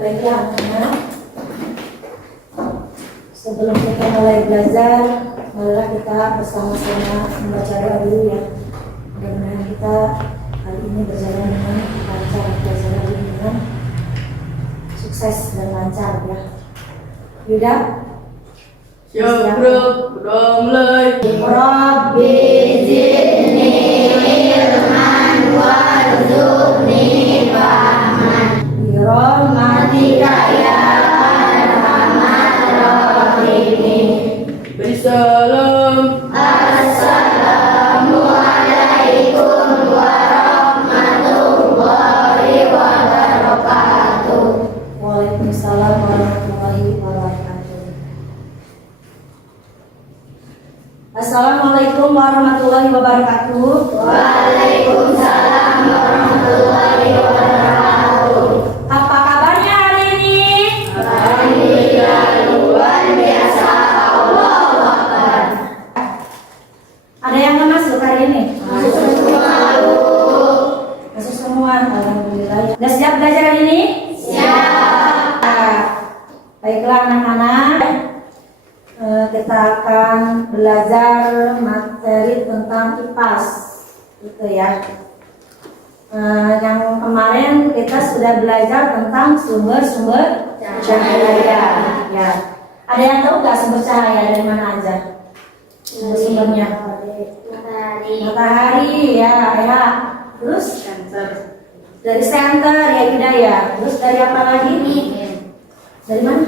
Baiklah anak-anak, sebelum kita mulai belajar, marilah kita bersama-sama membaca doa dulu ya. Mudah-mudahan kita hari ini berjalan dengan lancar, belajar hari ini dengan sukses dan lancar ya. Yuda? Ya bro, udah mulai. Rabbi zidni ilman warzuqni fahman birahmatika ya arhamar rahimin. Bisalam. Assalamualaikum warahmatullahi wabarakatuh. Waalaikumsalam warahmatullahi wabarakatuh. Assalamualaikum warahmatullahi wabarakatuh. Waalaikumsalam warahmatullahi wabarakatuh. Apa kabarnya hari ini? Alhamdulillah luar biasa. Allahu Akbar. Ada yang nggak masuk hari ini? Masuk semua. Masuk semua. Alhamdulillah. Sudah siap belajar hari ini? Siap. Baiklah anak-anak. Kita akan belajar materi tentang IPAS gitu ya. Yang kemarin kita sudah belajar tentang sumber-sumber cahaya ya. Ada yang tahu nggak sumber cahaya dari mana aja? Sumbernya matahari ya. Terus dari senter ya Yuda ya. Terus dari apa lagi? Dari mana?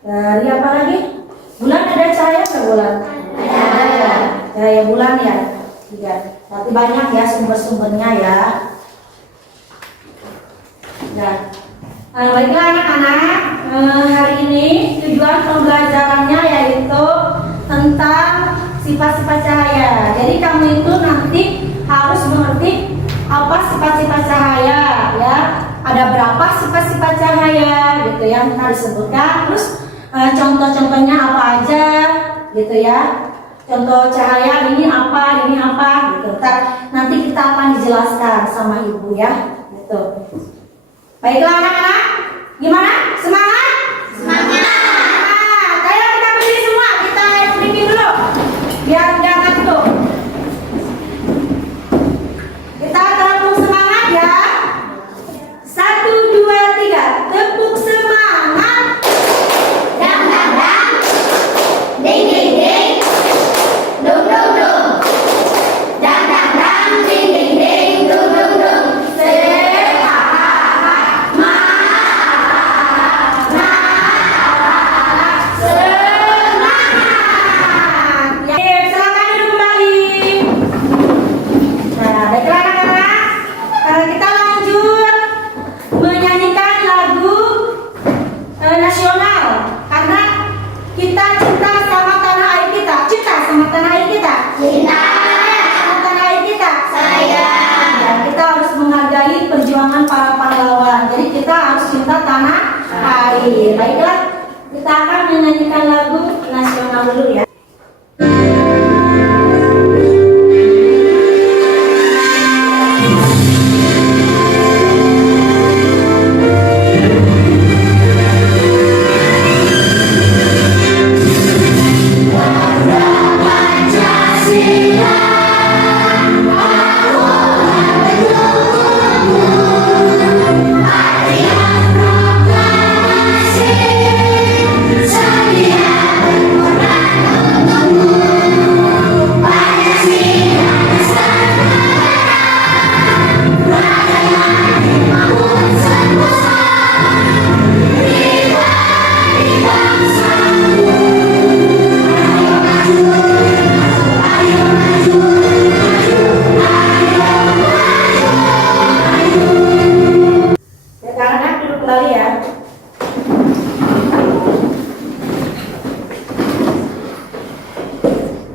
Dari apa lagi? Bulan ada cahaya nggak bulan? Ada ya. Cahaya bulan ya. Iya. Tapi banyak ya sumber-sumbernya ya. Ya. Baiklah anak-anak, hari ini tujuan pembelajarannya yaitu tentang sifat-sifat cahaya. Jadi kamu itu nanti harus mengerti apa sifat-sifat cahaya ya. Ada berapa sifat-sifat cahaya gitu yang harus disebutkan. Terus contoh-contohnya apa aja gitu ya. Contoh cahaya ini apa gitu. Nanti kita akan dijelaskan sama ibu ya gitu. Baiklah anak-anak, gimana? Semangat? Semangat. Ayo kita berdiri semua, kita bikin dulu biar nggak ngantuk. Kita tepuk semangat ya. 1, 2, 3, tepuk semangat. Dang dang dang, ding ding ding, dung dung dung. Dang dang dang, ding ding ding, dung dung dung. Perjuangan para pahlawan. Jadi kita harus cinta tanah air. Baiklah, kita akan menyanyikan lagu nasional dulu ya.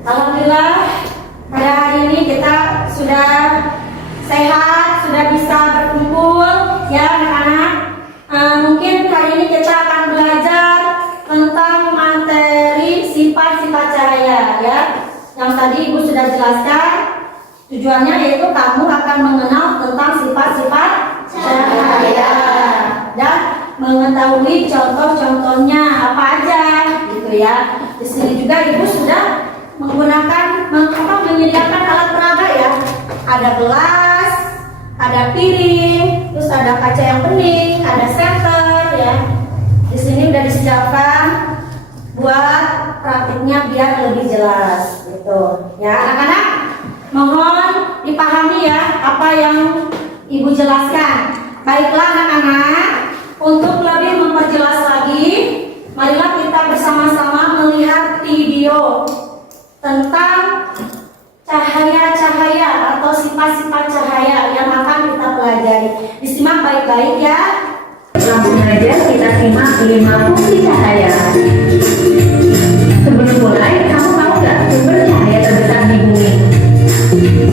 Alhamdulillah pada hari ini kita sudah sehat, sudah bisa berkumpul ya anak-anak. Mungkin hari ini kita akan belajar tentang materi sifat-sifat cahaya ya. Yang tadi Ibu sudah jelaskan tujuannya yaitu kamu akan mengenal tentang sifat-sifat cahaya. Dan mengetahui contoh-contohnya apa aja gitu ya. Di sini juga ibu sudah menyediakan alat peraga ya. Ada gelas, ada piring, terus ada kaca yang bening, ada senter ya. Di sini udah disediakan buat praktiknya biar lebih jelas gitu ya. Anak-anak mohon dipahami ya apa yang ibu jelaskan. Baiklah anak-anak, untuk lebih memperjelas lagi, marilah kita bersama-sama melihat video tentang cahaya-cahaya atau sifat-sifat cahaya yang akan kita pelajari. Disimak baik-baik ya. Langsung aja kita simak 5 fungsi cahaya. Sebelum mulai, kamu tahu nggak sumber cahaya terbesar di bumi?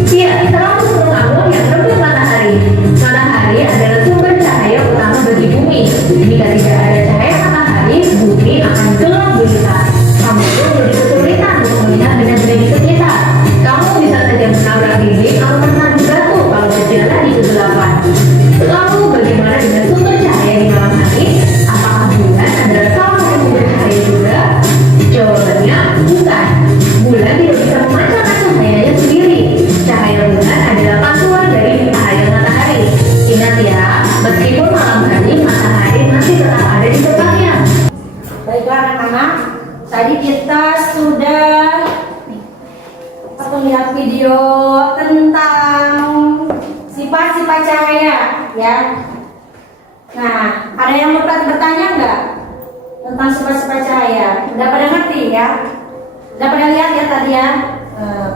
Iya, terlalu gunung agung yang terbit matahari. Matahari adalah sumber cahaya utama bagi bumi. Jika tidak ada cahaya matahari, bumi akan gelap gulita. Kamu pun jadi kesulitan untuk melihat benda-benda di sekitar. Kamu bisa saja menabrak dinding atau terkena batu kalau berjalan di kegelapan. Lalu bagaimana dengan sumber cahaya di malam hari? Apakah bulan adalah salah satu sumber cahaya juga? Jawabannya bukan. Bulan tidak bisa memancarkan cahayanya sendiri. Cahaya bulan adalah pantulan dari cahaya matahari. Ingat ya, meskipun malam hari, matahari masih tetap ada di tempatnya. Baiklah anak-anak, tadi kita sudah melihat video tentang sifat-sifat cahaya ya. Nah, ada yang mau bertanya nggak tentang sifat-sifat cahaya? Udah pada ngerti ya? Udah pada lihat ya tadi ya?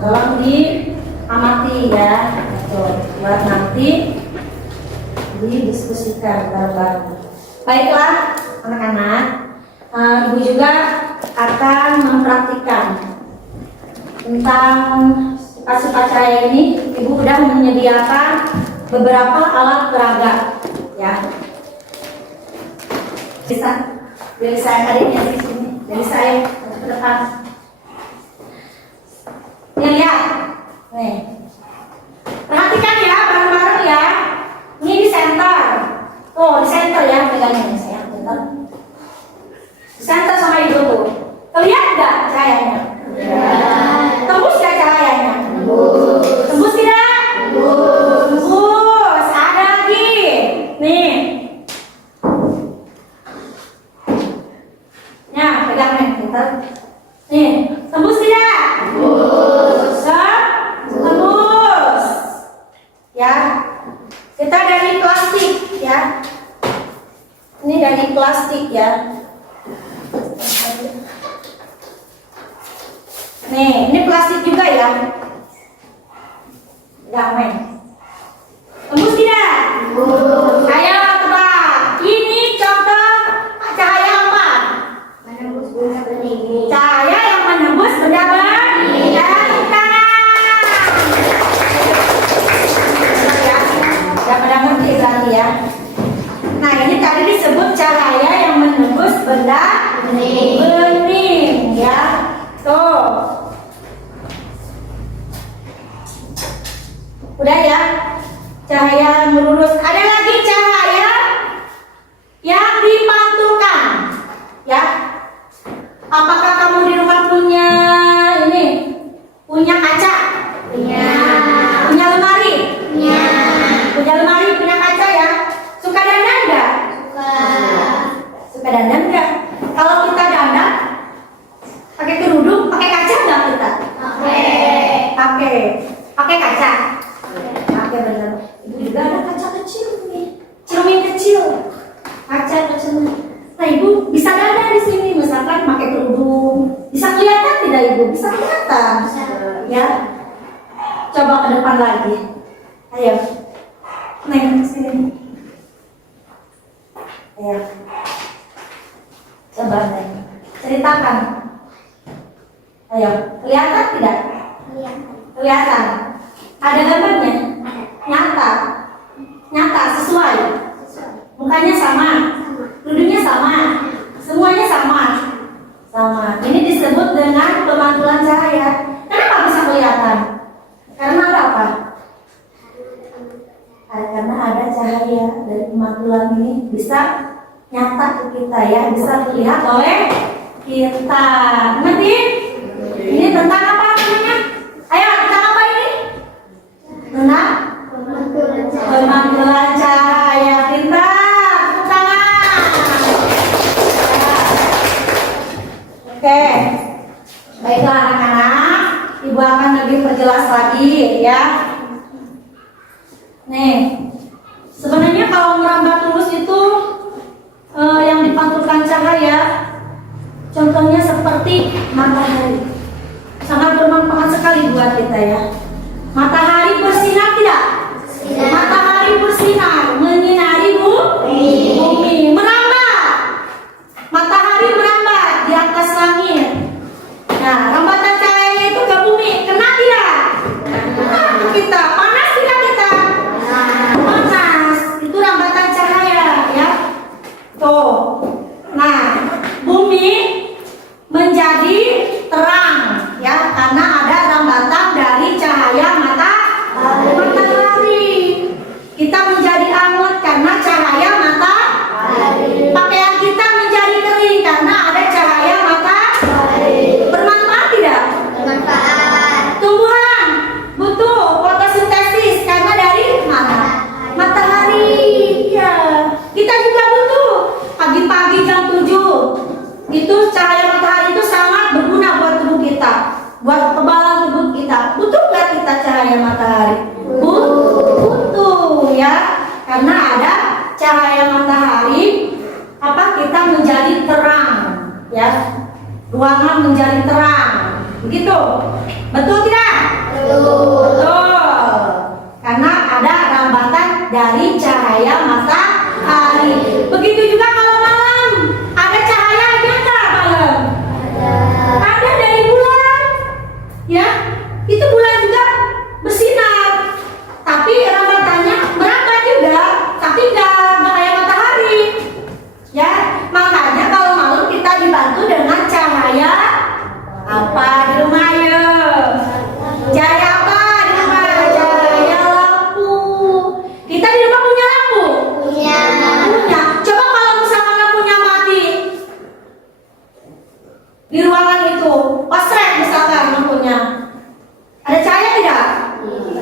Tolong diamati ya, buat nanti didiskusikan bareng-bareng. Baiklah anak-anak, ibu juga akan mempraktikkan tentang sifat-sifat cahaya ini. Ibu sudah menyediakan beberapa alat peraga ya. Bisa dari saya tadinya di sini, dari saya ke depan. Nih lihat, nih perhatikan ya bareng-bareng ya. Ini di center, oh di center ya pegangnya saya, bentar. Di center sama ibu tuh, terlihat nggak cahayanya? Tembus gak cahayanya? Tembus tidak? Tembus. Ada lagi. Nih. Ya, pegang nih, bentar. Nih, tembus tidak? Tembus. Ya. Kita dari plastik ya. Ini dari plastik ya. Nih, ini plastik juga ya. Damai. Tembus tidak? Ayo tebak. Ini contoh cahaya apa? Menembus benda bening. Cahaya yang menembus benda bening. Dari tangan. Ya, udah pada ngerti berarti ya. Nah, ini tadi disebut cahaya yang menembus benda bening ya. Tuh. Udah ya. Cahaya melurus. Ada lagi cahaya yang dipantulkan. Ya. Apakah kamu di rumah punya ini? Punya kaca? Punya. Punya lemari? Punya. Punya lemari, punya kaca ya? Suka dandan enggak? Suka dandan enggak? Kalau kita dandan pakai kerudung, pakai kaca enggak kita? Pakai kaca. Pakai benar. Ibu juga ada kaca kecil nih, cermin kecil, kaca kecil. Nah ibu bisa dandan di sini, misalkan pakai kerudung. Bisa kelihatan tidak ibu? Bisa kelihatan. Ya. Coba ke depan lagi. Ayo. Neng sini. Ayo. Coba Neng. Ceritakan. Ayo, kelihatan tidak? Kelihatan. Ada gambarnya? Nyata, sesuai. Mukanya sama. Kerudungnya sama. Semuanya sama. Ini disebut dengan pemantulan cahaya. Kenapa bisa kelihatan? Karena apa? Karena ada cahaya dari pemantulan ini bisa nyata ke kita ya, bisa dilihat oleh kita. Ngerti? Ini tentang apa namanya? Ayo, tentang apa ini? Tentang pemantulan cahaya. Pintar, tepuk tangan. Oke, baiklah anak-anak, Ibu akan lebih perjelas lagi ya. Nih, sebenarnya kalau merambat lurus itu yang dipantulkan cahaya, contohnya seperti matahari, sangat bermanfaat sekali buat kita ya. Matahari bersinar tidak? Matahari bersinar, menyinari bumi, merambat. Matahari merambat di atas langit. Nah, rambatan cahaya itu ke bumi, kena tidak? Kena ke kita. Panas tidak kita? Panas. Itu rambatan cahaya ya. Tuh. Nah, bumi menjadi terang ya, karena ada rambatan dari cahaya matahari. Kita menjadi anget karena cahaya matahari. Pakaian kita menjadi kering karena ada cahaya matahari. Bermanfaat tidak? Bermanfaat. Tumbuhan butuh fotosintesis karena dari mana? Matahari. Ya. Kita juga butuh pagi-pagi jam 7. Itu cahaya matahari itu sangat berguna buat tubuh kita, buat kekebalan tubuh kita. Butuh nggak kita cahaya matahari? Butuh ya, karena ada cahaya matahari, kita menjadi terang ya, ruangan menjadi terang, begitu, betul tidak? Betul, karena ada rambatan dari cahaya matahari. Begitu juga kalau malam, ada cahayanya nggak malam? Ada dari bulan, ya, itu bulan juga bersinar, tapi rambatannya merambat juga, tapi nggak kayak matahari, ya. Makanya kalau malam kita dibantu dengan cahaya apa di rumah ya? Cahaya apa di rumah? Cahaya lampu. Kita di rumah punya lampu? Punya. Coba kalau misalkan lampunya mati di ruangan itu, kosret misalkan lampunya, ada cahaya tidak?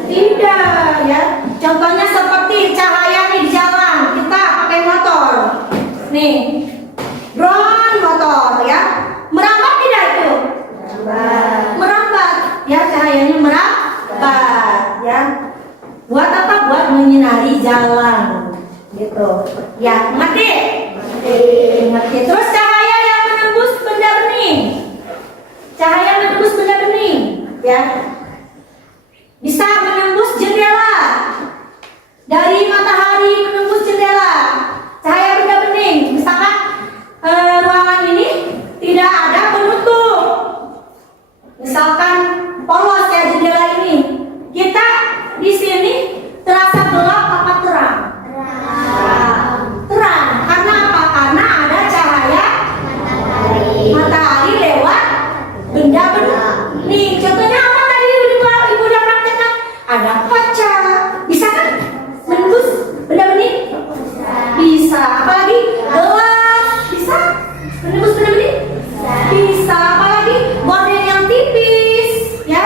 Tidak ya. Contohnya seperti cahaya nih di jalan, kita pakai motor, nih, drone motor ya, merambat tidak itu? Merambat ya, cahayanya merambat ya. Buat apa? Buat menyinari jalan gitu ya, ngerti? Ngerti. Terus cahaya yang menembus benda bening, cahaya menembus benda bening ya, bisa menembus jendela, dari matahari menembus jendela, cahaya benda bening. Misalkan ruangan ini tidak ada penutup, misalkan polos ya jendela ini, kita di sini terasa gelap apa terang? Terang. Karena apa? Karena ada cahaya matahari lewat benda bening. Contohnya apa tadi ibu udah praktekkan? Ada kaca, bisa kan menembus benda bening? Bisa. Apalagi gelas, bisa menembus benda bening? Bisa. Apalagi gorden yang tipis, ya.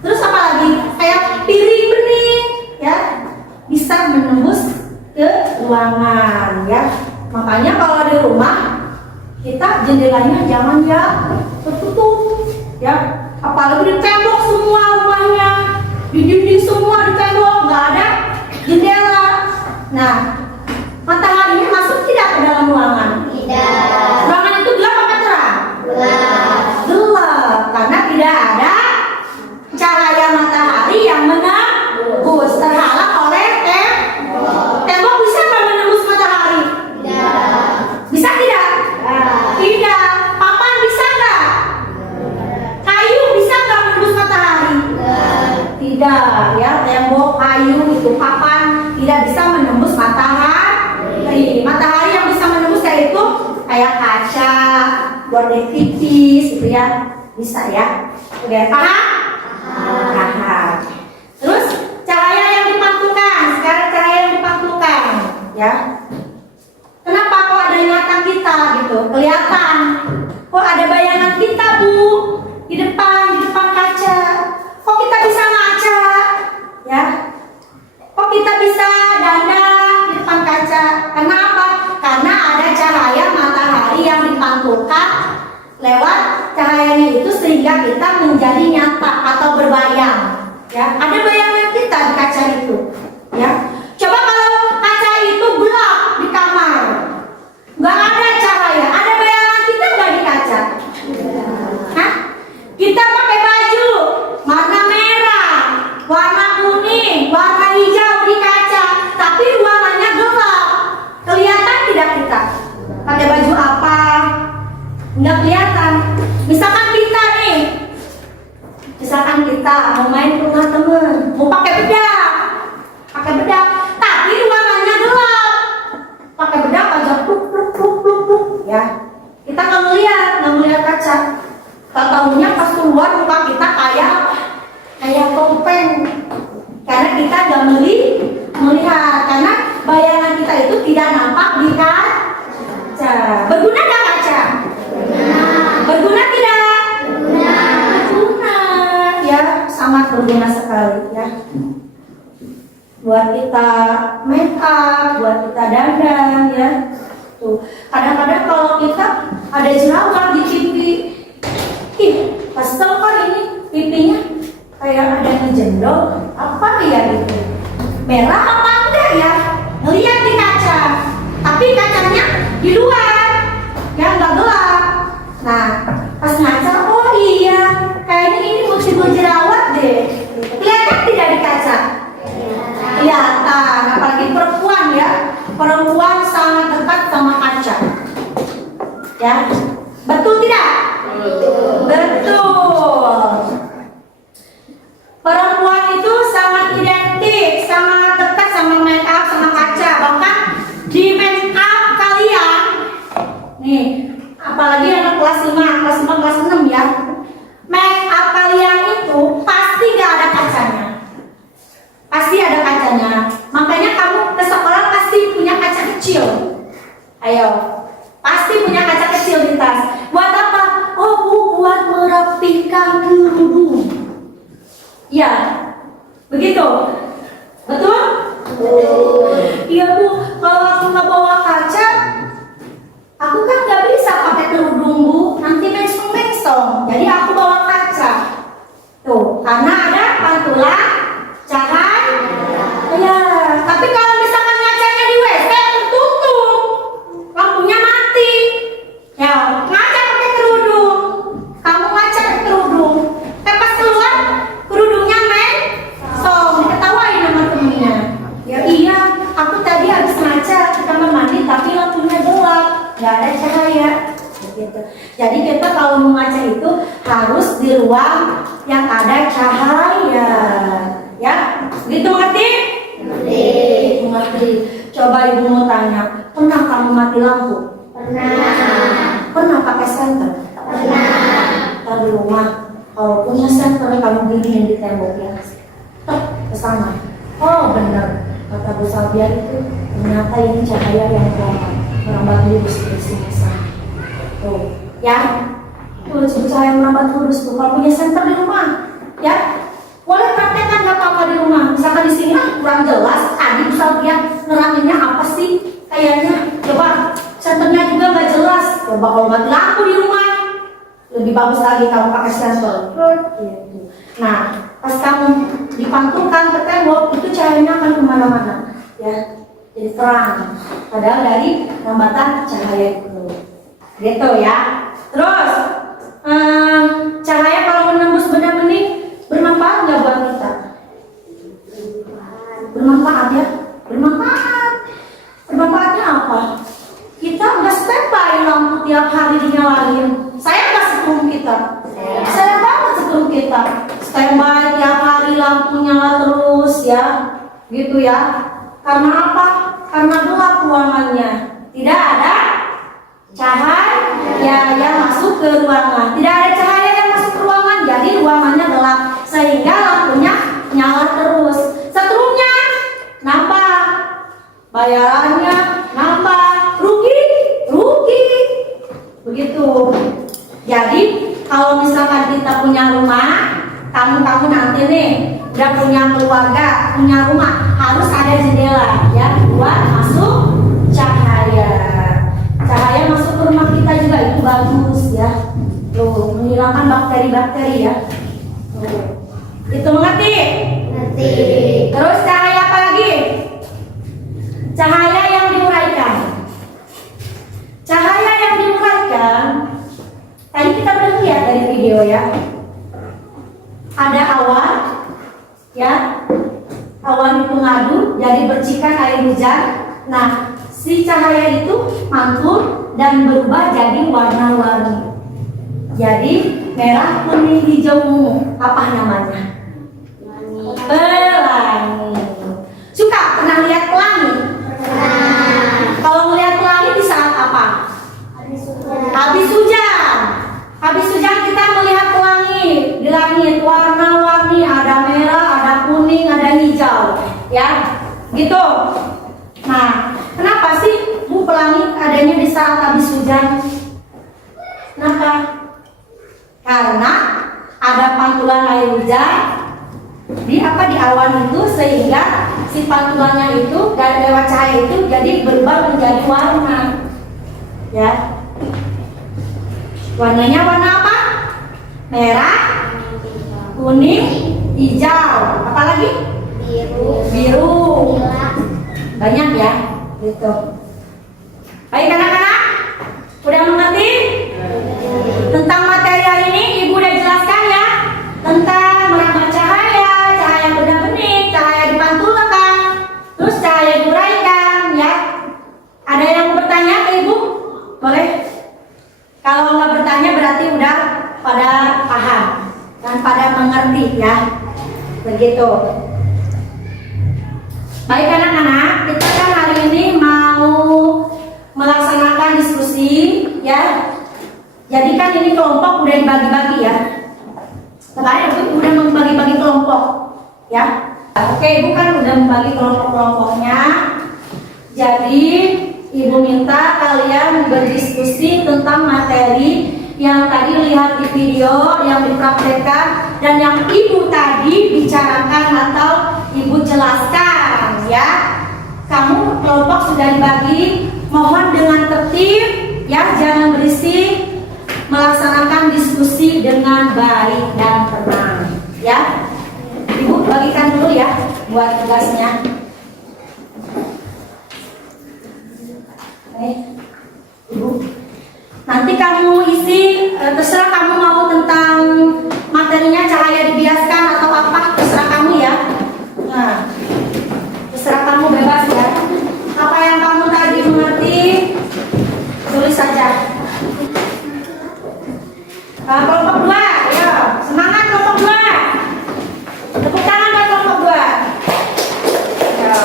Terus apalagi kayak piring bening, ya, bisa menembus ke ruangan, ya. Makanya kalau di rumah kita jendelanya jangan ya tertutup, ya. Apalagi di tembok semua rumahnya, di dinding semua di tembok, nggak ada jendela. Nah, mataharinya masuk tidak ke dalam ruangan? Tidak. Ruangan itu gelap apa terang? Gelap, karena tidak ada cahaya matahari yang menembus, terhalang oleh tembok. Tembok bisa nggak menembus matahari? Bisa tidak? Tidak. Papan bisa nggak? Kayu bisa nggak menembus matahari? Tidak ya, tembok, kayu, itu papan tidak bisa menembus matahari. Matahari yang bisa menembus yaitu kayak kaca, gorden tipis gitu ya, bisa ya. Udah paham? Paham. Terus cahaya yang dipantulkan, sekarang cahaya yang dipantulkan ya. Kenapa kok ada itu kelihatan. Kok ada bayangan kita Bu di depan kaca. Kok kita bisa ngaca, ya? Kok kita bisa dandan di depan kaca? Karena apa? Karena ada cahaya matahari yang dipantulkan lewat cahayanya itu sehingga kita menjadi nyata atau berbayang. Ya, ada bayangan kita di kaca itu. Ya, coba kalau kaca itu gelap di kamar, nggak ada cahaya, ada bayangan kita nggak di kaca? Hah? Kita pakai baju warna merah, warna kuning, warna hijau di kaca, tapi ruangannya gelap. Kelihatan tidak kita? Pakai baju apa? Nggak kelihatan. Misalkan kita nih, mau main ke rumah temen, mau pakai bedak, tapi ruangannya gelap. Pakai bedak aja, pluk, ya. Kita nggak ngeliat kaca. Tahunya pas keluar muka kita kayak topeng, karena kita nggak melihat, karena bayangan kita itu tidak nampak di kaca. Berguna nggak kaca? Berguna tidak? Berguna, ya, sangat berguna sekali, ya. Buat kita make up, buat kita dandan, ya. Tuh, kadang-kadang kalau kita ada jerawat di pipi, kesel kan ini pipinya kayak ada ngejendol, apa ya gitu? Merah apa enggak ya? Ngeliat di kaca, tapi kacanya di luar, ya nggak gelap. Nah, pas ngaca, oh iya, kayaknya ini muncul jerawat deh. Kelihatan tidak di kaca? Kelihatan, apalagi perempuan ya. Perempuan sangat dekat sama kaca. Ya, betul tidak? Betul. Perempuan itu sangat identik, sangat dekat sama make up, sama kaca. Bahkan di make up kalian, nih, apalagi anak kelas 5, kelas 6 ya. Make up kalian itu pasti gak ada kacanya. Pasti ada kacanya. Makanya kamu ke sekolah pasti punya kaca kecil. Ayo, pasti punya kaca kecil di tas. Buat apa? Oh Bu, buat merapikan kerudung. Ya, begitu. Betul? Iya Bu, kalau aku nggak bawa kaca, aku kan nggak bisa pakai kerudung Bu. Nanti mengsong-mengsong. Jadi aku bawa kaca. Tuh, karena ada pantulan cahaya. Ya, tapi kalau misalkan ngacanya di WC tertutup, lampunya mati. Ya, ngaca pakai kerudung. Kamu ngaca pakai kerudung. Pas keluar, kerudungnya mengsong, diketawain sama temennya. Ya iya, aku tadi habis ngaca di kamar mandi, tapi lampunya gelap, nggak ada cahaya. Begitu. Jadi kita kalau mau ngaca itu harus di ruang yang ada cahaya. Ya, gitu ngerti? Mengerti. Coba ibu mau tanya, pernah kamu mati lampu? Pernah. Pernah pakai senter? Pernah. Kalau di rumah, kalau punya senter kamu giniin di tembok ya, ke sana. Oh benar, kata Bu Sabiar itu ternyata ini cahaya yang merambat lurus di sini sana. Tuh, ya, tuh cahaya merambat lurus tuh. Kalau punya senter di rumah, ya. Boleh praktekkan gak apa-apa di rumah. Misalkan di sini kurang jelas, tadi bisa lihat neranginnya apa sih? Kayaknya, coba senternya juga nggak jelas. Coba kalau mati lampu di rumah, lebih bagus lagi kamu pakai senter. Gitu. Nah, pas kamu dipantulkan ke tembok, itu cahayanya akan kemana-mana, ya. Jadi terang. Padahal dari rambatan cahaya itu, gitu ya. Terus, cahaya kalau menembus benda bening bermanfaat nggak buat kita? Bermanfaat ya, bermanfaat. Bermanfaatnya apa? Kita nggak standby lampu tiap hari dinyalain. Saya nggak setrum kita. Saya banget setrum kita. Standby tiap hari lampu nyala terus ya, gitu ya. Karena apa? Karena gelap ruangannya. Tidak ada cahaya yang masuk ke ruangan. Tidak ada cahaya yang masuk ke ruangan, jadi ruangannya gelap. Sehingga lampunya nyala terus. Setrumnya nambah, bayarannya nambah, rugi. punya rumah, kamu nanti nih udah punya keluarga, punya rumah, harus ada jendela ya buat masuk cahaya. Cahaya masuk ke rumah kita juga itu bagus ya. Tuh, menghilangkan bakteri-bakteri ya. Tuh. Itu mengerti? Ngerti. Terus cahaya apa lagi? Cahaya yang diuraikan. Cahaya yang diuraikan, tadi kita udah lihat dari video ya. Ada awan, ya. Awan itu ngadu, jadi percikan air hujan. Nah, si cahaya itu mantul dan berubah jadi warna-warni. Jadi merah, kuning, hijau, ungu. Apa namanya? Pelangi. Suka pernah lihat pelangi? Kalau melihat pelangi di saat apa? Habis hujan. Habis hujan kita melihat pelangi di langit, warna-warni, ada merah, ada kuning, ada hijau, ya, gitu. Nah, kenapa sih Bu pelangi adanya di saat habis hujan? Kenapa? Karena ada pantulan air hujan di awan itu, sehingga si pantulannya itu dan lewat cahaya itu jadi berubah menjadi warna, ya. Warnanya warna apa? Merah, kuning, hijau, apa lagi? Biru. Banyak ya, gitu. Baik anak-anak, udah mengerti tentang materi hari ini? Ibu udah jelaskan ya tentang merambat cahaya, cahaya benda bening, cahaya dipantulkan, terus cahaya diuraikan, ya. Ada yang mau bertanya ke Ibu? Boleh? Kalau nggak bertanya berarti udah pada paham dan pada mengerti ya, begitu. Baik anak-anak, kita kan hari ini mau melaksanakan diskusi ya. Jadi kan ini kelompok udah dibagi-bagi ya. Sekarang Ibu udah membagi-bagi kelompok ya. Oke, Ibu kan udah membagi kelompok-kelompoknya. Jadi Ibu minta kalian berdiskusi tentang materi yang tadi lihat di video, yang dipraktekkan, dan yang Ibu tadi bicarakan atau Ibu jelaskan ya. Kamu kelompok sudah dibagi, mohon dengan tertib ya, jangan berisik, melaksanakan diskusi dengan baik dan tenang ya. Ibu bagikan dulu ya buat tugasnya. Ibu, nanti kamu isi, terserah kamu mau tentang materinya cahaya dibiaskan atau apa, terserah kamu ya. Nah, terserah kamu, bebas ya. Apa yang kamu tadi mengerti, tulis saja. Kelompok 2, ayo semangat kelompok 2. Tepuk tangan buat kelompok 2. Ayo,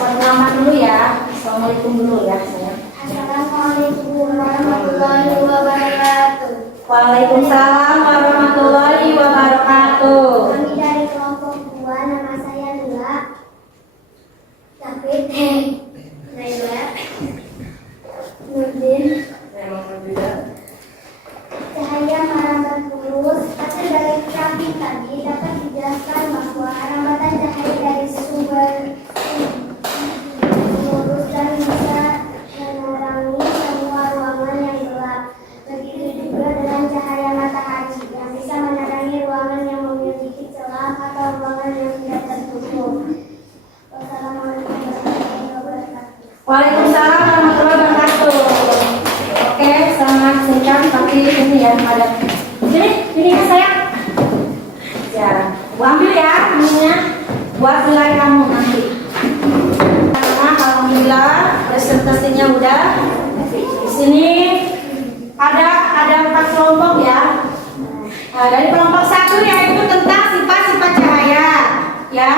pertama dulu ya. Assalamualaikum dulu ya sayang. Assalamualaikum warahmatullahi wabarakatuh. Waalaikumsalam warahmatullahi wabarakatuh. Kami dari kelompok 2, nama saya Lula, David, Naila, Nurdin. Cahaya merambat lurus. Hasil dari grafik tadi dapat dijelaskan bahwa rambatan cahaya dari sumber lurus dan bisa menerangi semua ruangan yang gelap. Begitu juga dengan cahaya matahari yang bisa menerangi ruangan yang memiliki celah atau ruangan yang tidak tertutup. Wassalamualaikum warahmatullahi wabarakatuh. Waalaikumsalam warahmatullahi wabarakatuh. Oke, sangat singkat tapi ini ya ada. Ini ya sayang. Ya, gua ambil ya ininya buat nilai kamu nanti. Karena alhamdulillah presentasinya udah. Di sini ada 4 kelompok ya. Nah, dari kelompok 1 yaitu tentang sifat-sifat cahaya ya.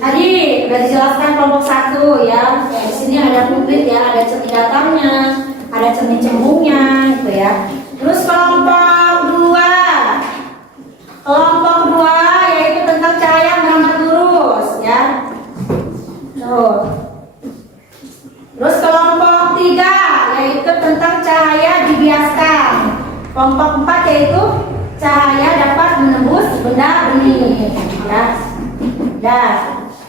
Tadi udah dijelaskan kelompok 1 ya. Di sini ada publik ya, ada cermin datarnya, ada cermin cembungnya gitu ya. Terus kelompok 2 yaitu tentang cahaya merambat lurus ya. Tuh. Terus kelompok 3 yaitu tentang cahaya dibiaskan. Kelompok 4 yaitu cahaya dapat menembus benda benih. Ya,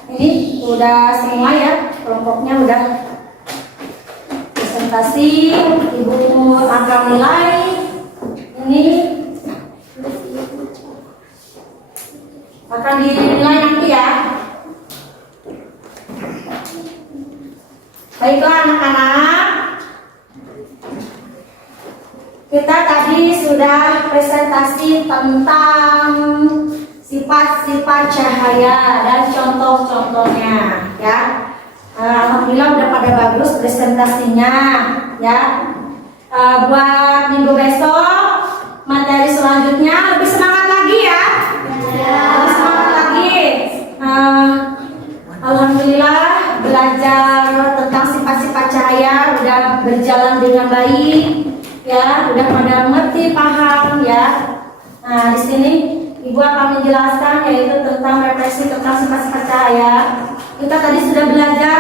ini udah semua ya, kelompoknya udah presentasi. Ibu akan nilai ini akan dinilai nanti ya. Baiklah anak-anak, kita tadi sudah presentasi tentang sifat-sifat cahaya dan contoh-contohnya ya. Alhamdulillah udah pada bagus presentasinya ya. Buat minggu besok materi selanjutnya lebih semangat lagi ya. Lebih semangat lagi. Alhamdulillah belajar tentang sifat-sifat cahaya udah berjalan dengan baik ya, udah pada ngerti, paham ya. Nah, di sini Ibu akan menjelaskan yaitu tentang refleksi tentang sifat-sifat cahaya. Kita tadi sudah belajar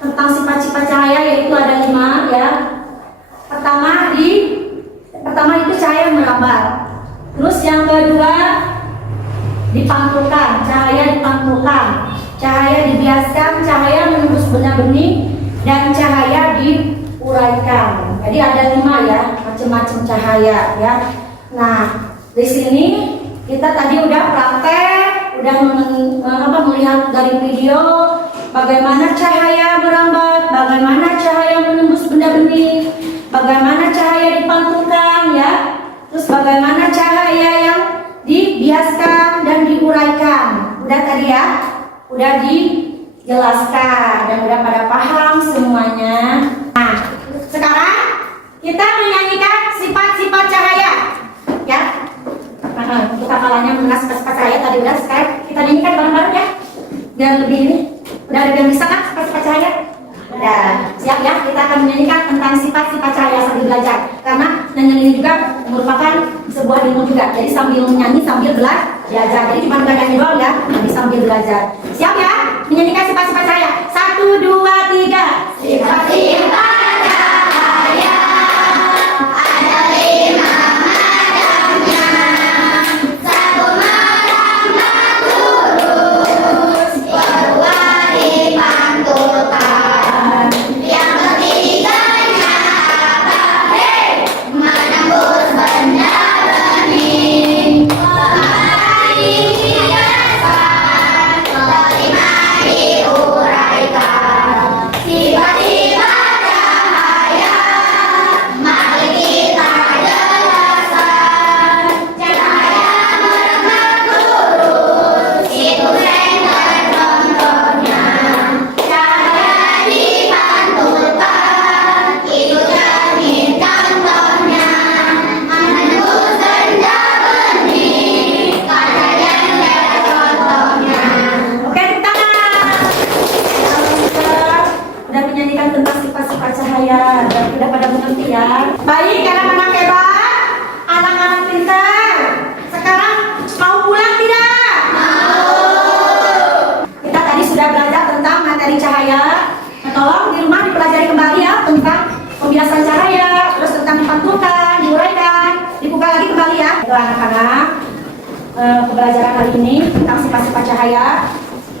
tentang sifat-sifat cahaya yaitu ada 5 ya. Pertama itu cahaya merambat. Terus yang kedua dipantulkan, cahaya dipantulkan. Cahaya dibiaskan, cahaya menembus benda benih, dan cahaya diuraikan. Jadi ada 5 ya, macam-macam cahaya ya. Nah, di sini kita tadi udah praktek, udah melihat dari video bagaimana cahaya merambat, bagaimana cahaya menembus benda benih, bagaimana cahaya dipantulkan ya. Terus bagaimana cahaya yang dibiaskan dan diuraikan. Udah tadi ya. Udah dijelaskan dan udah pada paham semuanya. Nah, sekarang kita menyanyikan sifat-sifat cahaya ya. Kita kalanya mengenal sifat-sifat cahaya tadi udah, sekarang kita nyanyikan bareng-bareng ya, biar lebih ini. Udah ada yang bisa kan sifat-sifat cahaya? Udah siap ya, kita akan menyanyikan tentang sifat-sifat cahaya sambil belajar, karena nyanyi ini juga merupakan sebuah ilmu juga. Jadi sambil menyanyi sambil belajar. Jadi cuma bukan nyanyi doang ya, tapi sambil belajar. Siap ya? Menyanyikan sifat-sifat cahaya. 1, 2, 3. Sifat-sifat cahaya ada 5 macamnya. 1 merambat lurus, kedua dipantulkan, yang ketiganya apa? Menembus benda benih. Baik, anak-anak hebat, anak-anak pintar. Sekarang mau pulang tidak? Mau. Kita tadi sudah belajar tentang materi cahaya. Tolong di rumah dipelajari kembali ya tentang pembiasan cahaya, terus tentang dipantulkan, diuraikan, dibuka lagi kembali ya. Itu anak-anak, pembelajaran kali ini tentang sifat-sifat cahaya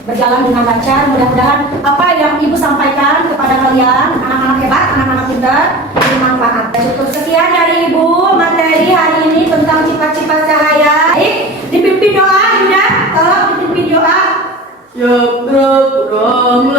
berjalan dengan lancar. Mudah-mudahan apa yang Ibu sampaikan kepada kalian, anak-anak hebat, anak-anak pintar, bermanfaat. Cukup sekian dari Ibu materi hari ini tentang sifat-sifat cahaya. Baik, dipimpin doa, Yunda. Tolong dipimpin doa. Ya Rabb